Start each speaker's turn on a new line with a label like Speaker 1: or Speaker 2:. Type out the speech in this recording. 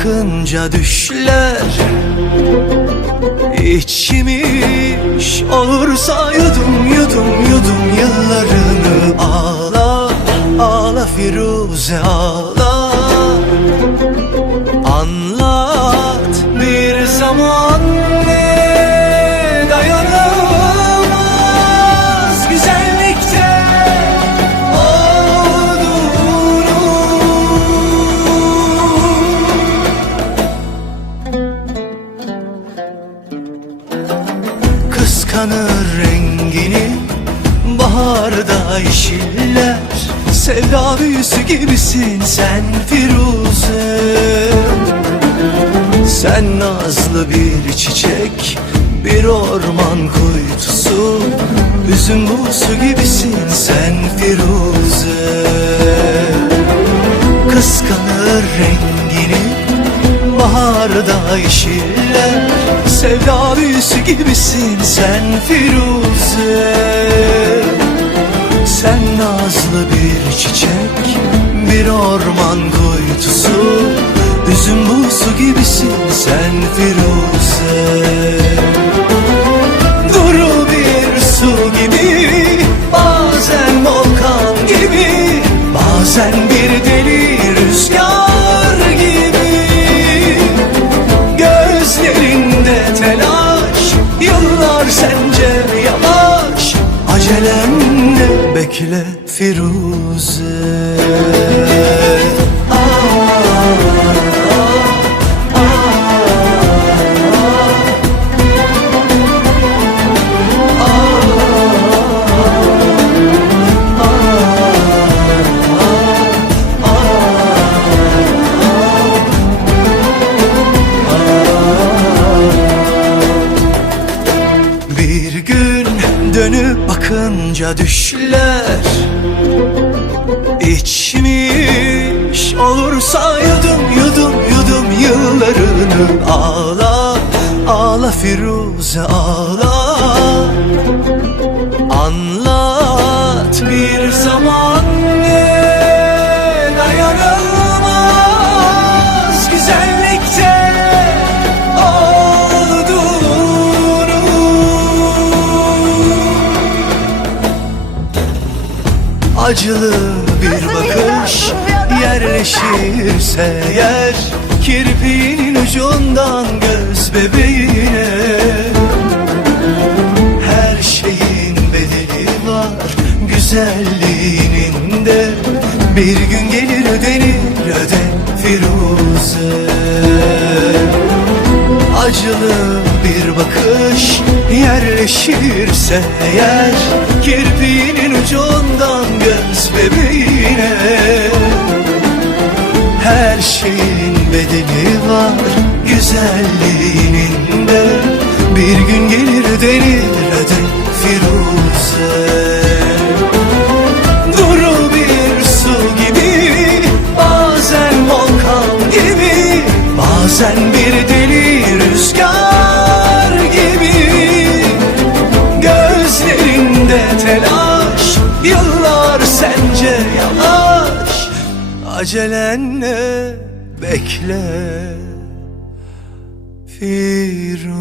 Speaker 1: bakınca düşler. İçmiş olursa yudum yudum yudum yıllarını ağla Ağla Firuze ağla. Anlat bir zaman Kıskanır rengini. Baharda yeşiller Sevda büyüsü gibisin sen Firuze. Sen nazlı bir çiçek Bir orman kuytusu. Üzüm buğusu gibisin sen Firuze. Kıskanır rengini Baharda yeşiller Sevda büyüsü gibisin sen Firuze. Sen nazlı bir çiçek Bir orman kuytusu Üzüm buğusu gibisin sen Firuze bekle Firuze bakınca düşler. İçmiş olursa yudum yudum yudum yıllarını Ağla ağla Firuze ağla. Anlat Acılı bir bakış yerleşirse yer Kirpiğinin ucundan göz bebeğine. Her şeyin bedeli var güzelliğinin de. Bir gün gelir ödenir öde Firuze. Acılı bir bakış yerleşirse eğer Kirpiğinin ucundan göz bebeğine Her şeyin bedeli var güzelliğinin de. Bir gün gelir ödenir öde Firuze. Duru bir su gibi Bazen volkan gibi Bazen acelenle bekle Firuze.